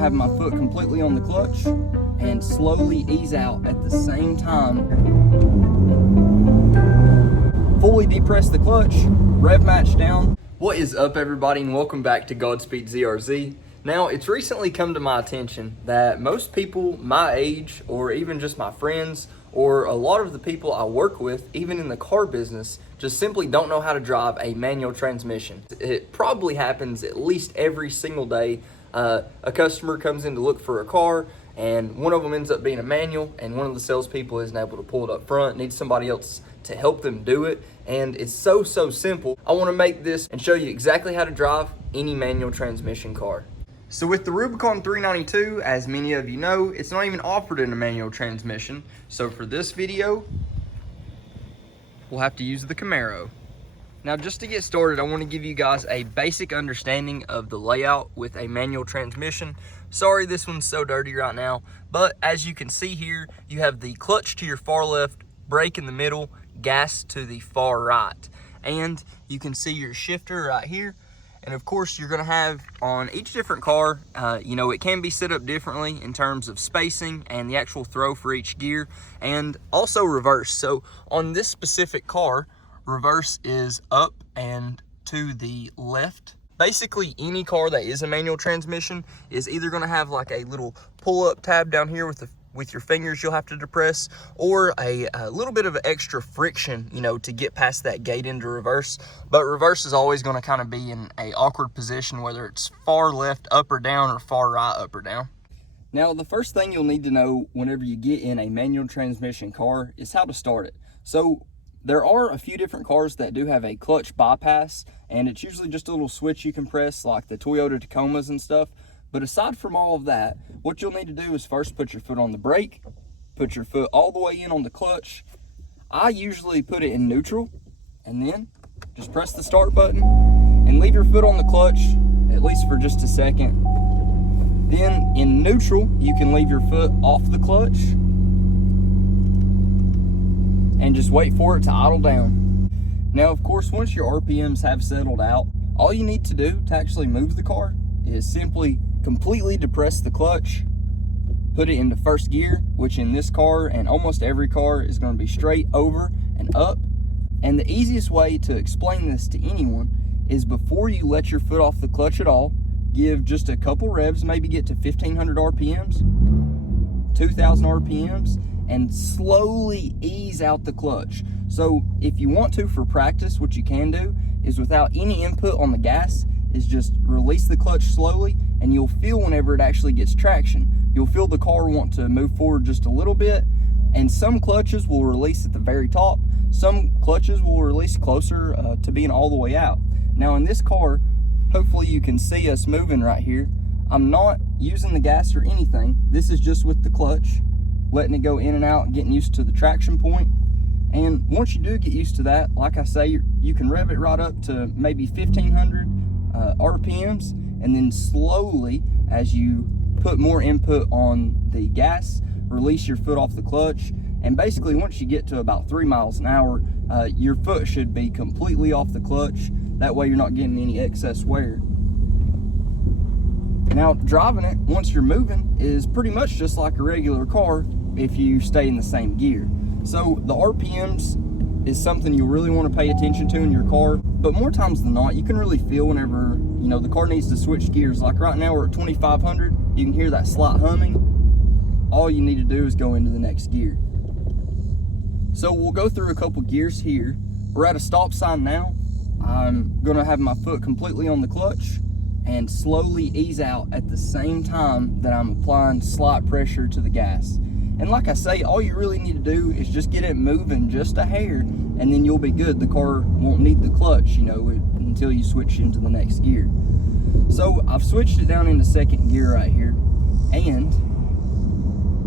have my foot completely on the clutch and slowly ease out at the same time. Fully depress the clutch, rev match down. What is up, everybody, and welcome back to Godspeed ZRZ. Now, it's recently come to my attention that most people my age, or even just my friends, or a lot of the people I work with, even in the car business, just simply don't know how to drive a manual transmission. It probably happens at least every single day. A customer comes in to look for a car, and one of them ends up being a manual, and one of the salespeople isn't able to pull it up front, needs somebody else to help them do it, and it's so simple. I want to make this and show you exactly how to drive any manual transmission car. So with the Rubicon 392, as many of you know, it's not even offered in a manual transmission. So for this video, we'll have to use the Camaro. Now, just to get started, I want to give you guys a basic understanding of the layout with a manual transmission. Sorry, this one's so dirty right now, but as you can see here, you have the clutch to your far left, brake in the middle, gas to the far right. And you can see your shifter right here. And of course, you're gonna have on each different car, it can be set up differently in terms of spacing and the actual throw for each gear, and also reverse. So on this specific car, reverse is up and to the left. Basically, any car that is a manual transmission is either gonna have like a little pull-up tab down here with your fingers you'll have to depress, or a little bit of extra friction, to get past that gate into reverse. But reverse is always going to kind of be in a awkward position, whether it's far left up or down or far right up or down. Now, the first thing you'll need to know whenever you get in a manual transmission car is how to start it. So there are a few different cars that do have a clutch bypass, and it's usually just a little switch you can press, like the Toyota Tacomas and stuff. But aside from all of that, what you'll need to do is first put your foot on the brake, put your foot all the way in on the clutch. I usually put it in neutral, and then just press the start button and leave your foot on the clutch, at least for just a second. Then in neutral, you can leave your foot off the clutch and just wait for it to idle down. Now, of course, once your RPMs have settled out, all you need to do to actually move the car is simply completely depress the clutch, put it into first gear, which in this car and almost every car is going to be straight over and up. And the easiest way to explain this to anyone is before you let your foot off the clutch at all, give just a couple revs, maybe get to 1500 RPMs, 2000 RPMs, and slowly ease out the clutch. So if you want to, for practice, what you can do is without any input on the gas, is just release the clutch slowly, and you'll feel whenever it actually gets traction. You'll feel the car want to move forward just a little bit, and some clutches will release at the very top. Some clutches will release closer to being all the way out. Now in this car, hopefully you can see us moving right here. I'm not using the gas or anything. This is just with the clutch, letting it go in and out, getting used to the traction point. And once you do get used to that, like I say, you can rev it right up to maybe 1500 RPMs, and then slowly, as you put more input on the gas, release your foot off the clutch. And basically, once you get to about 3 miles an hour, your foot should be completely off the clutch. That way you're not getting any excess wear. Now, driving it once you're moving is pretty much just like a regular car if you stay in the same gear. So the RPMs is something you really want to pay attention to in your car, but more times than not, you can really feel whenever the car needs to switch gears. Like right now we're at 2500, you can hear that slight humming. All you need to do is go into the next gear. So we'll go through a couple gears here. We're at a stop sign now. I'm gonna have my foot completely on the clutch and slowly ease out at the same time that I'm applying slight pressure to the gas. And like I say, all you really need to do is just get it moving just a hair, and then you'll be good. The car won't need the clutch, until you switch into the next gear. So I've switched it down into second gear right here. And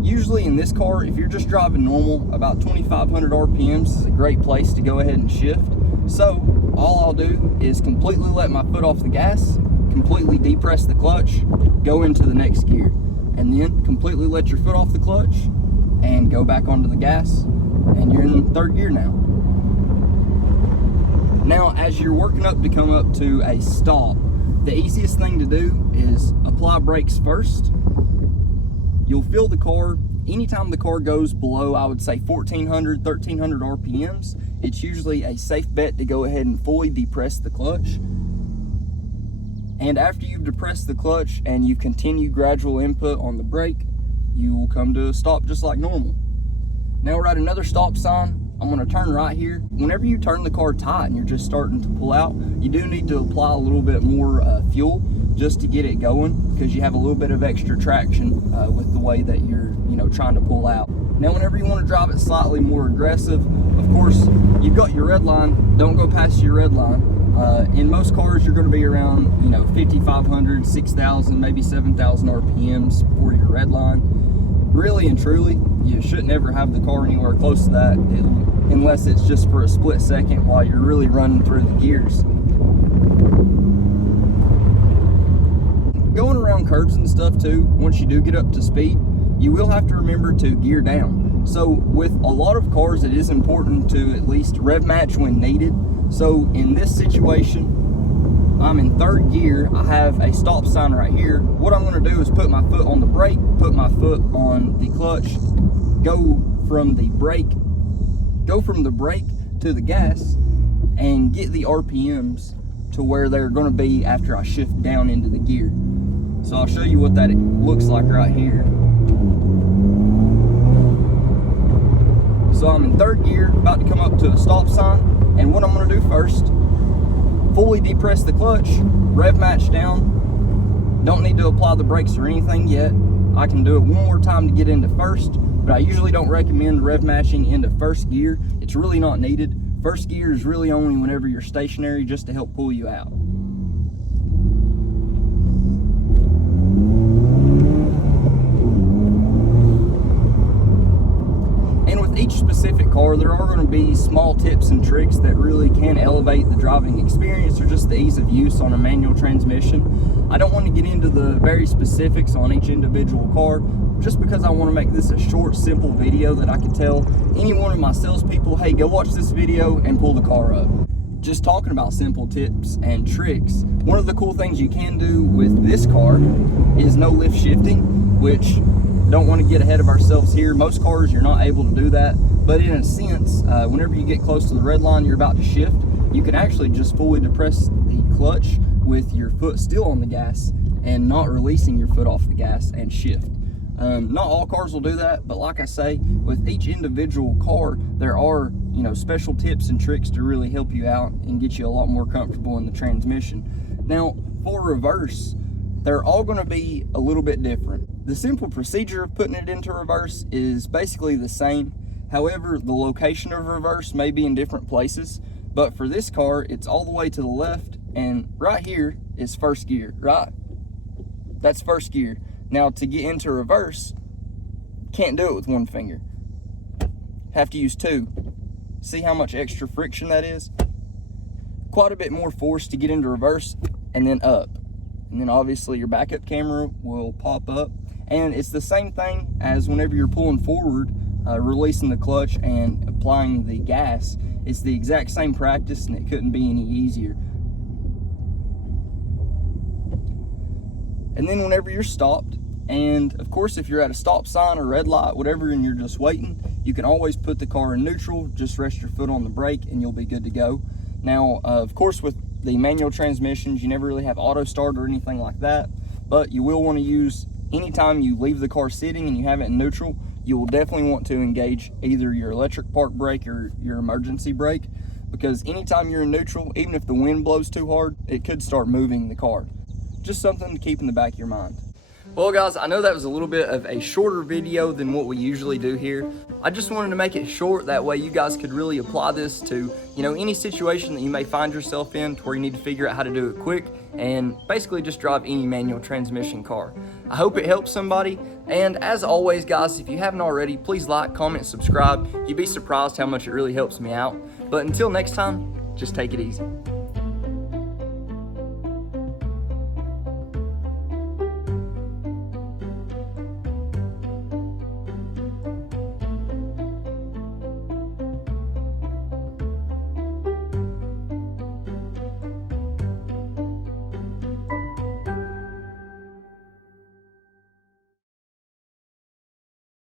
usually in this car, if you're just driving normal, about 2500 RPMs is a great place to go ahead and shift. So all I'll do is completely let my foot off the gas, completely depress the clutch, go into the next gear, and then completely let your foot off the clutch and go back onto the gas, and you're in third gear now. Now, as you're working up to come up to a stop, The easiest thing to do is apply brakes first. You'll feel the car. Anytime the car goes below, I would say 1400, 1300 RPMs, it's usually a safe bet to go ahead and fully depress the clutch. And after you've depressed the clutch and you've continued gradual input on the brake, you will come to a stop just like normal. Now we're at another stop sign. I'm gonna turn right here. Whenever you turn the car tight and you're just starting to pull out, you do need to apply a little bit more fuel just to get it going, because you have a little bit of extra traction with the way that you're trying to pull out. Now whenever you want to drive it slightly more aggressive, of course, you've got your red line. Don't go past your red line. In most cars, you're going to be around 5,500, 6,000, maybe 7,000 RPMs for your red line. Really and truly, you shouldn't ever have the car anywhere close to that, unless it's just for a split second while you're really running through the gears. Going around curves and stuff too, once you do get up to speed, you will have to remember to gear down. So with a lot of cars, it is important to at least rev match when needed. So in this situation, I'm in third gear. I have a stop sign right here. What I'm gonna do is put my foot on the brake, put my foot on the clutch, go from the brake to the gas, and get the RPMs to where they're gonna be after I shift down into the gear. So I'll show you what that looks like right here. So I'm in third gear, about to come up to a stop sign, and what I'm gonna do first, fully depress the clutch, rev match down. Don't need to apply the brakes or anything yet. I can do it one more time to get into first, but I usually don't recommend rev matching into first gear. It's really not needed. First gear is really only whenever you're stationary, just to help pull you out. Each specific car, there are going to be small tips and tricks that really can elevate the driving experience or just the ease of use on a manual transmission. I don't want to get into the very specifics on each individual car, just because I want to make this a short, simple video that I can tell any one of my salespeople, hey, go watch this video and pull the car up. Just talking about simple tips and tricks, one of the cool things you can do with this car is no lift shifting, which don't want to get ahead of ourselves here. Most cars you're not able to do that, but in a sense, whenever you get close to the red line you're about to shift, you can actually just fully depress the clutch with your foot still on the gas and not releasing your foot off the gas and shift. Not all cars will do that, but like I say, with each individual car there are special tips and tricks to really help you out and get you a lot more comfortable in the transmission. Now for reverse, they're all going to be a little bit different. The simple procedure of putting it into reverse is basically the same. However, the location of reverse may be in different places, but for this car, it's all the way to the left, and right here is first gear, right? That's first gear. Now to get into reverse, can't do it with one finger. Have to use two. See how much extra friction that is? Quite a bit more force to get into reverse and then up. And then obviously your backup camera will pop up. And it's the same thing as whenever you're pulling forward, releasing the clutch and applying the gas. It's the exact same practice, and it couldn't be any easier. And then whenever you're stopped, and of course if you're at a stop sign or red light, whatever, and you're just waiting, you can always put the car in neutral, just rest your foot on the brake and you'll be good to go. Now of course with the manual transmissions, you never really have auto start or anything like that, but you will want to use, anytime you leave the car sitting and you have it in neutral, you will definitely want to engage either your electric park brake or your emergency brake, because anytime you're in neutral, even if the wind blows too hard, it could start moving the car. Just something to keep in the back of your mind. Well guys, I know that was a little bit of a shorter video than what we usually do here. I just wanted to make it short, that way you guys could really apply this to, any situation that you may find yourself in to where you need to figure out how to do it quick and basically just drive any manual transmission car. I hope it helps somebody, and as always guys, if you haven't already, please like, comment, subscribe. You'd be surprised how much it really helps me out. But until next time, just take it easy.